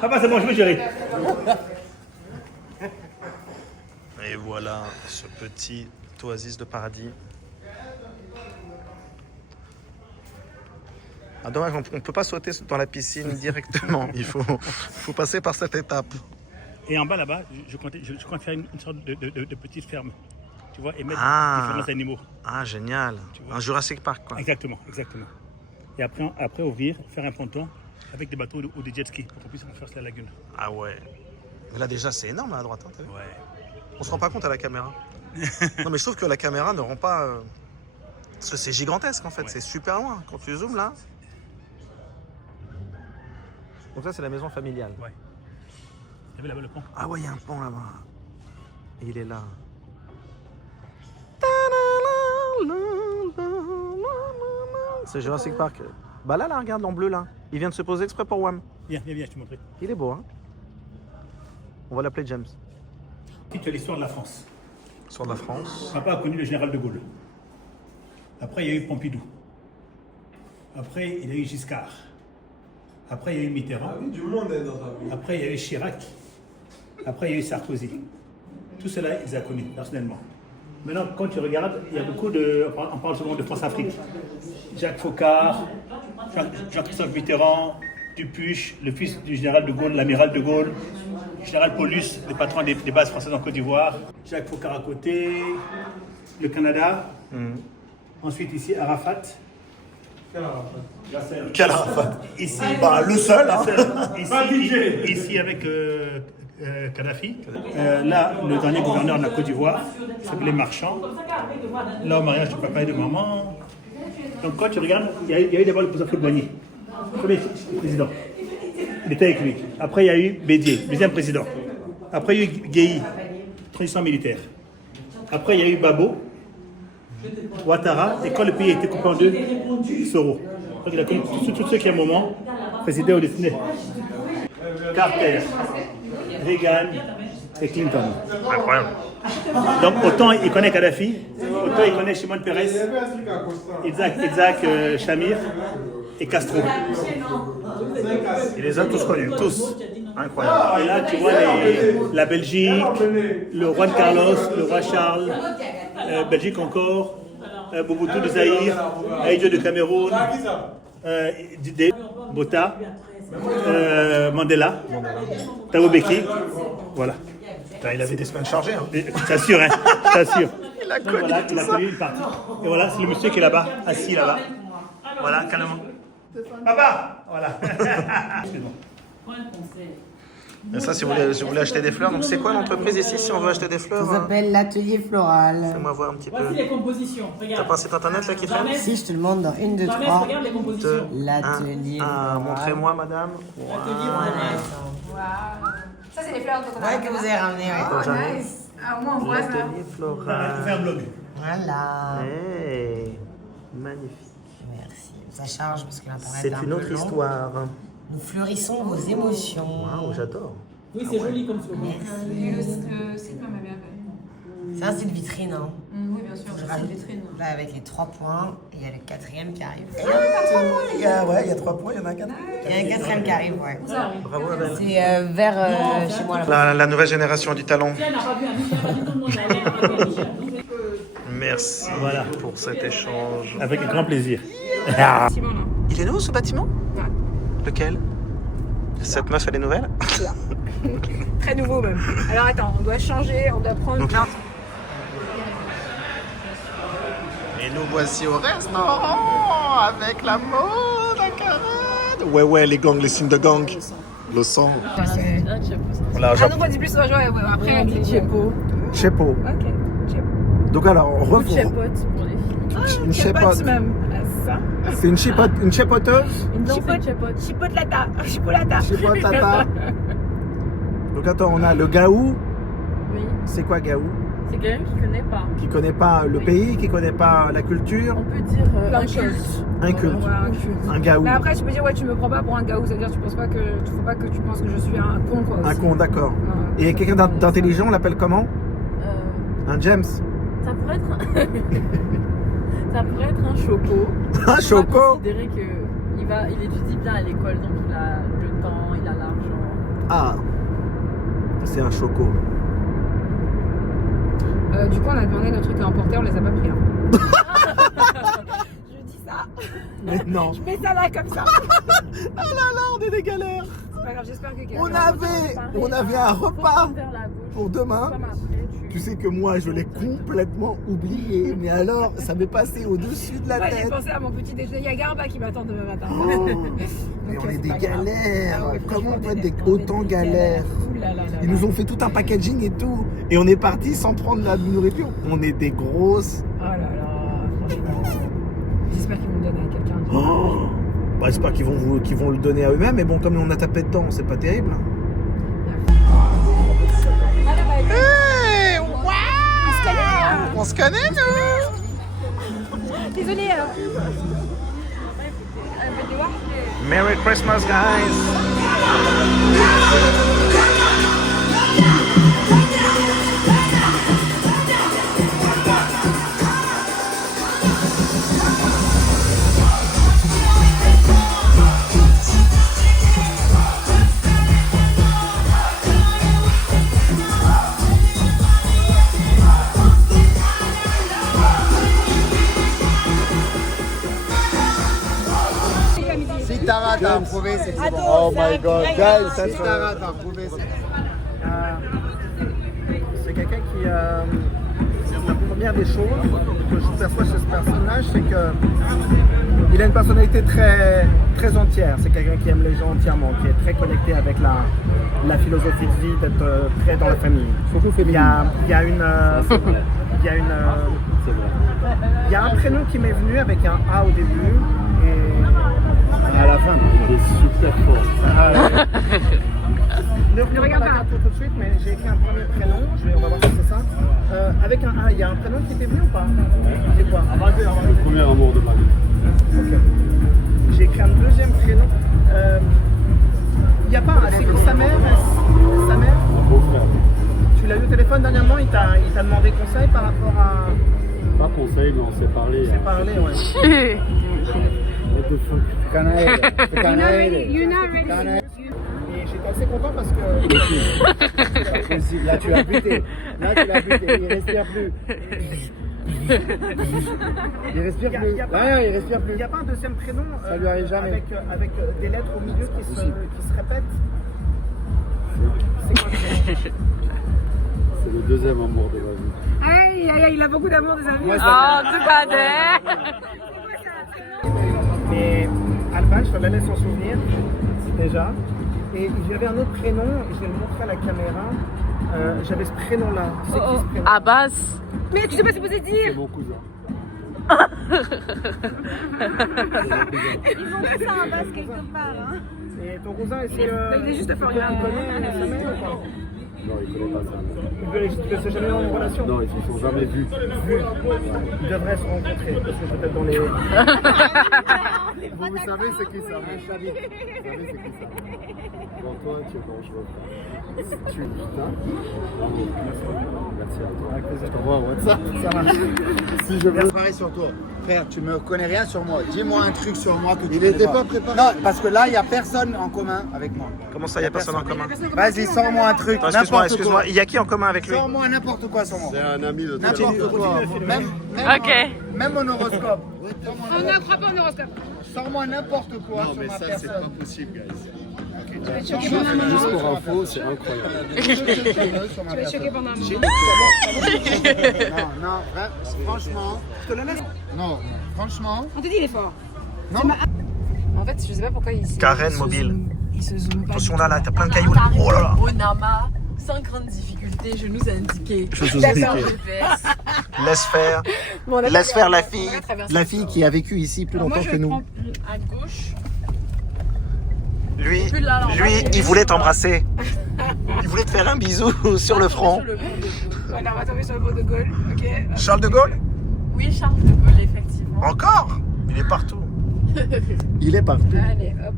Papa, c'est bon, je vais gérer. Et voilà ce petit oasis de paradis. Ah, dommage, on ne peut pas sauter dans la piscine directement. Il faut passer par cette étape. Et en bas là-bas, je compte faire une sorte de petite ferme. Tu vois, et mettre différents animaux. Ah, génial. Un Jurassic Park, quoi. Exactement. Et après ouvrir, faire un ponton avec des bateaux ou des jet skis pour qu'on puisse faire la lagune. Ah ouais. Mais là, déjà, c'est énorme, là, à droite. Hein, t'as vu ? Ouais. On se rend pas compte à la caméra. Non, mais je trouve que la caméra ne rend pas... Parce que c'est gigantesque, en fait. Ouais. C'est super loin. Quand tu zoomes, là... Donc ça, c'est la maison familiale. Ouais. T'as vu là-bas le pont ? Ah ouais, il y a un pont là-bas. Et il est là. C'est Jurassic Park. Bah là, regarde, en bleu, là. Il vient de se poser exprès pour WAM. Viens, je te montre. Il est beau, hein. On va l'appeler James. Tu as l'histoire de la France. L'histoire de la France. Papa a connu le général de Gaulle. Après, il y a eu Pompidou. Après, il y a eu Giscard. Après, il y a eu Mitterrand. Ah oui, du monde est dans sa vie. Après, il y a eu Chirac. Après, il y a eu Sarkozy. Tout cela, il les a connus personnellement. Maintenant, quand tu regardes, il y a beaucoup de... On parle souvent de France-Afrique. Jacques Foccart, Jean-Christophe Mitterrand, Dupuche, le fils du général de Gaulle, l'amiral de Gaulle, le général Paulus, le patron des bases françaises en Côte d'Ivoire, Jacques Foccart à côté, le Canada, ensuite ici Arafat. Quel Arafat ? Ici, le seul, hein. Ici avec Kadhafi. Là, le dernier gouverneur de la Côte d'Ivoire, il s'appelait Marchand. Là, au mariage du papa et de maman. Donc, quand tu regardes, il y a eu d'abord le président Foudbani, premier président. Il était avec lui. Après, il y a eu Bédier, deuxième président. Après, il y a eu Guéhi, transition militaire. Après, il y a eu Babo, Ouattara, et quand le pays a été coupé en deux, Soro. Donc, il a connu tous ceux qui, à un moment, présidaient au Disney. Carter, Reagan et Clinton. Incroyable. Donc, autant il connaît Kadhafi, autant il connaît Shimon Peres, Isaac Shamir et Castro. Il les a tous connus. Tous. Incroyable. Et là, tu vois la Belgique, le roi de Carlos, le roi Charles, Belgique encore, Mobutu de Zaïre, Aïdjo de Cameroun, Didé, Bota, Mandela, Thabo Mbeki, voilà. Il avait des semaines chargées. Hein. T'assures, hein, t'assure. Il a Donc connu voilà, tout il a ça. connu une partie. Et voilà, c'est le monsieur qui est là-bas, assis là-bas. Voilà, calmement. Papa, voilà. C'est bon. Et ça, si vous voulez acheter des fleurs, donc c'est quoi l'entreprise ici si on veut acheter des fleurs? Ça s'appelle l'atelier floral. Fais-moi voir un petit peu. Voici les compositions. T'as Regarde. pas un site internet là qui traîne? Si, je te demande dans 1, 2, Thomas, 3. regarde les compositions. L'atelier floral. Montrez-moi, madame. L'atelier Voilà. floral. Ça, c'est les fleurs de Ouais, que vous avez ramené, ouais. Oh, nice. Ah, au moins, on voit ça. L'atelier Fais floral. un blog. Voilà. Hey, magnifique. Merci. Ça charge parce que l'internet C'est est un une peu autre lent. histoire. Nous fleurissons vos émotions. Waouh, j'adore. Oui, c'est joli comme slogan. Le site m'a bien fait. C'est un style vitrine, hein. Oui, bien sûr, Je c'est rajoute une vitrine. là avec les 3 points, et il y a le 4e qui arrive. Les gars, ouais, il y a 3 points, il y en a 4. Il y a un 4e qui arrive, ouais. Bravo, Abel. C'est vers chez moi là-bas. La nouvelle génération a du talent. Tiens, elle n'a pas vu un Michel, pas dit tout le monde allait, elle n'a pas vu un Michel. Merci Voilà. pour cet échange. Avec un grand plaisir. Il est nouveau ce bâtiment? Ouais. Lequel? Cette meuf, elle est nouvelle? Très nouveau même. Alors attends, on doit changer, on doit prendre. Donc là. Et nous voici au restaurant avec la mode à carade. Ouais, les gangs, les signes de gang. Le sang. Voilà, Ah non, pas du plus, ouais, après, on dit Chepo. Chepo. Ok, Chepo. Donc alors, on Ou Chepote pour les filles. Une chepote. même. Ça. C'est une chipoteuse? Une chipote. Chipolata. Chipolata. Chipotata. Donc attends, on a le gaou. Oui, C'est quoi gaou? c'est quelqu'un qui ne connaît pas. Qui connaît pas le pays, qui connaît pas la culture. On peut dire Plein de un culte. choses. Un culte. Ouais, un culte. Un gaou. Mais après, tu peux dire, ouais, tu me prends pas pour un gaou, c'est-à-dire, tu penses pas que, faut pas que tu penses que je suis un con, quoi. Un aussi. con, d'accord. Ouais. Et quelqu'un d'intelligent, on l'appelle comment? Un James. Ça pourrait être un... ça pourrait être un choco. Un choco. On va considérer qu'il il étudie bien à l'école, donc il a le temps, il a l'argent. Ah, c'est un choco. Du coup, on a demandé nos trucs à emporter, on les a pas pris. Hein. Je dis ça. Mais non. Je mets ça là comme ça. Ah là là, on est des galères. C'est pas grave, j'espère que quelqu'un. On avait un repas pour demain. Comme après, Tu sais que moi, je l'ai complètement oublié. Mais alors, ça m'est passé au-dessus de la Moi, j'ai tête. pensé à mon petit déjeuner. Il y a Garba qui m'attend demain matin. Oh, mais on est des galères. Ah ouais, Comment on peut être on est autant des galères? Ouh là là là Ils là. nous ont fait tout un packaging et tout. Et on est parti sans prendre la nourriture. On est des grosses. Oh là là, franchement. J'espère qu'ils vont le donner à quelqu'un. Oh, bah, j'espère qu'ils vont le donner à eux-mêmes. Mais bon, comme on a tapé dedans, c'est pas terrible. Hey, wow, on se connaît, nous. Désolée alors. Merry Christmas, guys. Si Tara t'a approuvé, c'est que c'est bon. Oh my god, guys, Si Tara t'a approuvé, c'est c'est quelqu'un qui. La première des choses que je perçois chez ce personnage, c'est que il a une personnalité très, très entière. C'est quelqu'un qui aime les gens entièrement, qui est très connecté avec la philosophie de vie, d'être très dans la famille. Il y a un prénom qui m'est venu avec un A au début et à la fin. Il est super fort. Ne regarde pas tout de suite, mais j'ai écrit un premier prénom, on va voir si c'est ça. Avec un A, il y a un prénom qui était venu ou pas? C'est quoi? Le premier amour de ma vie. Ok. J'ai écrit un deuxième prénom. Il n'y a pas, c'est que sa mère? Sa mère? Mon beau-frère. Tu l'as eu au téléphone dernièrement, il t'a demandé conseil par rapport à... Pas conseil, mais on s'est parlé. On s'est parlé, ouais. What the fuck? Canaille. You're not ready. Et j'étais assez content parce que... Là, tu l'as buté. Il respire plus. Il respire plus. Il respire plus. n'y a pas un deuxième prénom Ça lui arrive jamais. avec des lettres au milieu qui se répètent? C'est quoi le prénom? C'est le deuxième amour de ma vie. Aïe, aïe, aïe, il a beaucoup d'amour des amis. Oh, tu connais. Mais Alban, je te la laisse en souvenir, déjà. Et j'avais un autre prénom, et je vais le montrer à la caméra. J'avais ce prénom-là. C'est qui ce prénom? Abbas. Mais tu sais pas ce que vous C'est dire. mon cousin. Ils vont tout ça en base quelque part. Hein. Et ton cousin, est-ce que... Il est juste à faire il connaît sa mère ou pas? Non, il connaît pas ça. Il ne s'est jamais eu en relation? Non, ils se sont jamais vus. Ils devraient se rencontrer, parce que peut-être dans les... Vous savez c'est qui ça? Vous savez c'est qui ça? Bon, toi, tu es dangereux. Tu es putain. Merci à toi. Avec plaisir. Je t'envoie un WhatsApp. Ça marche. Si je veux. Préparé sur toi. Frère, tu me connais rien sur moi. Dis-moi un truc sur moi que tu Il connais était pas préparé. Non, parce que là, il n'y a personne en commun avec moi. Comment ça, il n'y a personne en commun? Vas-y, sors-moi un truc. N'importe quoi. Il y a qui en commun avec lui? Sors-moi n'importe quoi sur moi. C'est un ami de N'importe quoi. Ok. Même mon horoscope. On ne croit pas en horoscope. Sors-moi n'importe quoi Non, sur mais ma ça, c'est personne. pas possible, guys. Juste pour info, c'est incroyable. Tu Tu vas être choqué pendant un moment. Non, franchement. Je te la laisse. Non, franchement. On te dit, il est fort. Non. En fait, je sais pas pourquoi il se. Karen il se mobile. zoome- Il se zoome pas. Attention là, t'as plein de cailloux là. Oh là là. Au Nama, sans grande difficulté, je nous ai indiqué. Je nous indique. GPS. Laisse faire. Bon, on a Laisse pas- faire la on fille. a traversé. La fille qui a vécu ici plus Alors, moi, longtemps je que nous. prends- À gauche. Lui, Plus là, là, il voulait t'embrasser. Il voulait te faire un bisou sur le front. Sur le bout de gauche. Voilà, on va tomber sur le beau de Gaulle. Ok. Charles de Gaulle? Oui, Charles de Gaulle, effectivement. Encore? Il est partout. Il est partout. Allez, hop.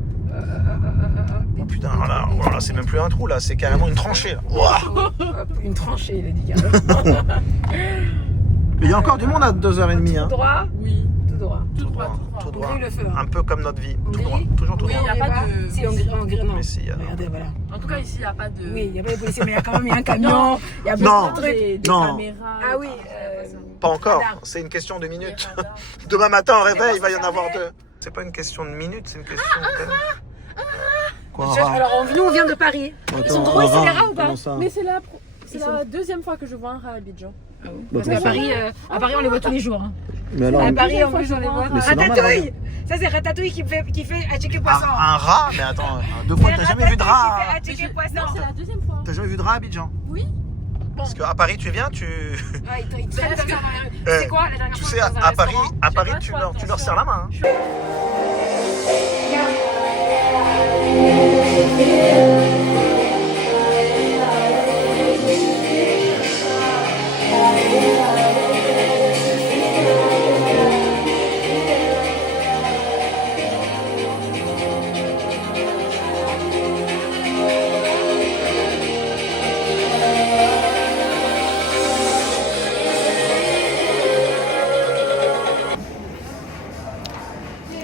Oh putain, là, oh là, c'est même plus un trou là, c'est carrément une tranchée là. Ouah. Hop, une tranchée, il a dit carrément. Il y a encore du monde à 2h30. Hein. Droit. Oui. droit. Tout droit. Tout On droit. grille le feu. Hein. Un peu comme notre vie. On Tout droit. grille. Toujours tout Oui, droit. il y a pas de- Si, on grille, non. Mais si, Regardez, voilà. En tout cas, ici, il n'y a pas de. Oui, il n'y a pas de policiers, mais il y a quand même un camion. Il y a Non. beaucoup de trucs. Des Non. caméras. Ah oui. Pas encore. Radar. C'est une question de minutes. Des radars. Demain matin, au réveil, il va y en avoir deux. C'est pas une question de minutes, c'est une question de... Quoi, rat? Alors, nous, on vient de Paris. Ils sont drôles, c'est les rats ou pas? Mais c'est la deuxième fois que je vois un rat à Abidjan. Parce qu'à Paris, on les voit tous les jours. Hein. Mais alors, À Paris, deuxième en fois plus, que on les je vois voit. un rat. Mais c'est Ratatouille. Ça, c'est Ratatouille qui fait à checker poisson. un rat? Mais attends, deux fois, t'as jamais vu de rat? à checker poisson. Non, c'est la deuxième fois. T'as jamais vu de rat à Abidjan? Oui. Parce qu'à Paris, tu viens, tu... Ouais, ils traînent comme ça dans la rue. Eh, C'est quoi la dernière Tu fois sais, dans un à Paris, restaurant, tu leur serres la main. Hein.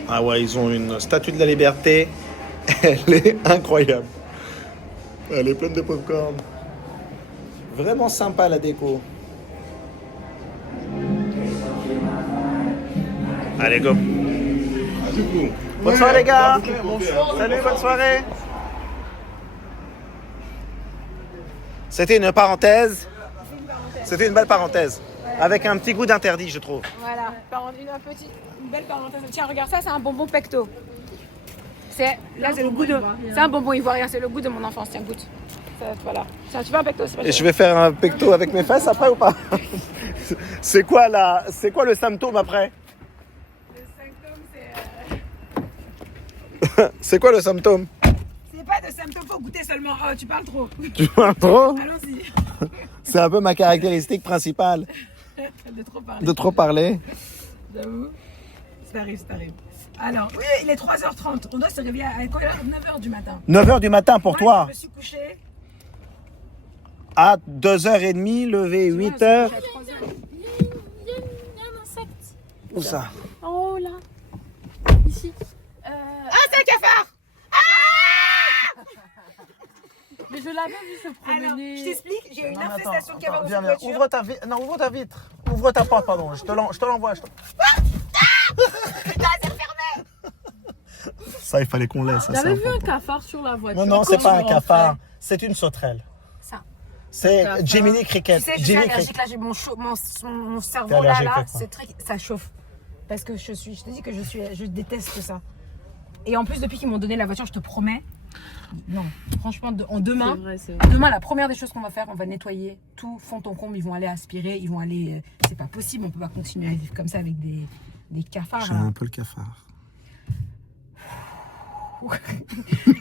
Ah ouais, ils ont une statue de la liberté. Elle est incroyable. Elle est pleine de popcorn. Vraiment sympa la déco. Allez, go. Bonne soirée les gars. Salut, bonne soirée. C'était une parenthèse. C'était une belle parenthèse. Avec un petit goût d'interdit, je trouve. Voilà, une belle parenthèse. Tiens, regarde ça, c'est un bonbon pecto. Là, c'est le goût de. C'est un bonbon ivoirien, c'est le goût de mon enfance. Tiens, goûte. Ça, voilà. Tu veux un pecto, c'est pas Et je vais faire un pecto avec mes fesses après ou pas? C'est quoi le symptôme après? C'est quoi le symptôme? C'est pas de symptômes, faut goûter seulement. Oh, tu parles trop. Tu parles trop? Allons-y. C'est un peu ma caractéristique principale. De trop parler. De trop parler. J'avoue. Ça arrive. Alors, oui, il est 3h30. On doit se réveiller à 9h du matin. 9h du matin pour toi. Je me suis couchée. À 2h30, levé 8h. Il y a un insecte. Où ça? Oh là. Ici. Ah, c'est un cafard! Mais je l'avais vu se Alors, promener. je t'explique, j'ai une Non, mais infestation de cafards dans viens, une viens. voiture. Ouvre ta vitre. Non, ouvre ta vitre. Ouvre ta porte, pardon. Je te l'envoie. Putain, c'est fermé! Ça, il fallait qu'on laisse. J'avais vu un cafard sur la voiture. Non, c'est quand pas je un cafard. rentrais. C'est une sauterelle. Ça. C'est Cafard. Jiminy Cricket. Tu sais, je suis allergique là, j'ai mon T'es cerveau allergique là, à quoi? c'est très, ça chauffe. Parce que je te dis que je déteste ça. Et en plus, depuis qu'ils m'ont donné la voiture, je te promets, non, franchement, demain, C'est vrai. demain, la première des choses qu'on va faire, on va nettoyer tout fond en comble, ils vont aller aspirer, ils vont aller, c'est pas possible, on peut pas continuer à vivre comme ça avec des cafards. J'ai Là. un peu le cafard.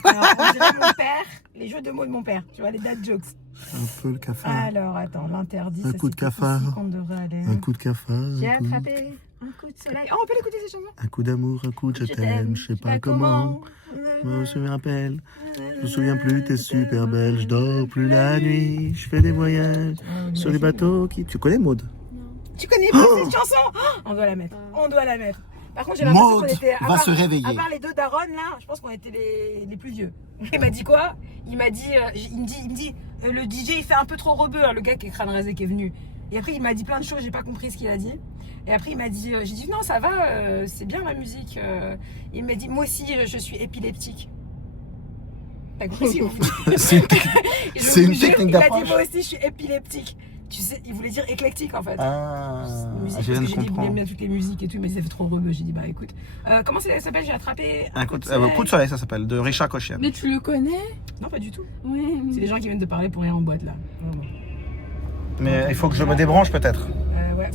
Alors, on dirait mon père, les jeux de mots de mon père, tu vois, les dad jokes. Un peu le cafard. Alors, attends, l'interdit, Un ça, coup de c'est cafard. ici qu'on devrait aller. Un coup de cafard. J'ai un coup- attrapé un coup de soleil. Oh, on peut l'écouter ces chansons? Un coup d'amour, un coup de je t'aime, je sais pas comment. Je me rappelle, je me souviens plus, t'es super belle, je dors plus la nuit, je fais des voyages sur les bateaux qui... Tu connais Maud? Tu connais pas cette chanson? Oh, on doit la mettre. On doit la mettre. Par contre, j'ai l'impression qu'on Maud était. va se réveiller. À part les deux darons là, je pense qu'on était les plus vieux. Il m'a dit quoi? Il m'a dit, il me dit, le DJ il fait un peu trop rebeu, hein, le gars qui est crâne rasé qui est venu. Et après il m'a dit plein de choses, j'ai pas compris ce qu'il a dit. Et après il m'a dit, j'ai dit non ça va, c'est bien la musique. Il m'a dit moi aussi je suis épileptique. T'as compris ce qu'il m'a C'est une, Je c'est vous une jure, technique Il a d'approche. dit moi aussi je suis épileptique. Tu sais, il voulait dire éclectique en fait. Ah, Musique, je viens parce de que j'ai dit, il comprendre. aime bien toutes les musiques et tout, mais ça fait trop rebeu. J'ai dit, bah écoute, comment ça s'appelle? J'ai attrapé Un coup de soleil, ça s'appelle, de Richard Cochian. Mais tu le connais? Non, pas du tout. Oui. C'est les gens qui viennent de parler pour rien en boîte là. Vraiment. Mais il faut que je me débranche peut-être. Ouais,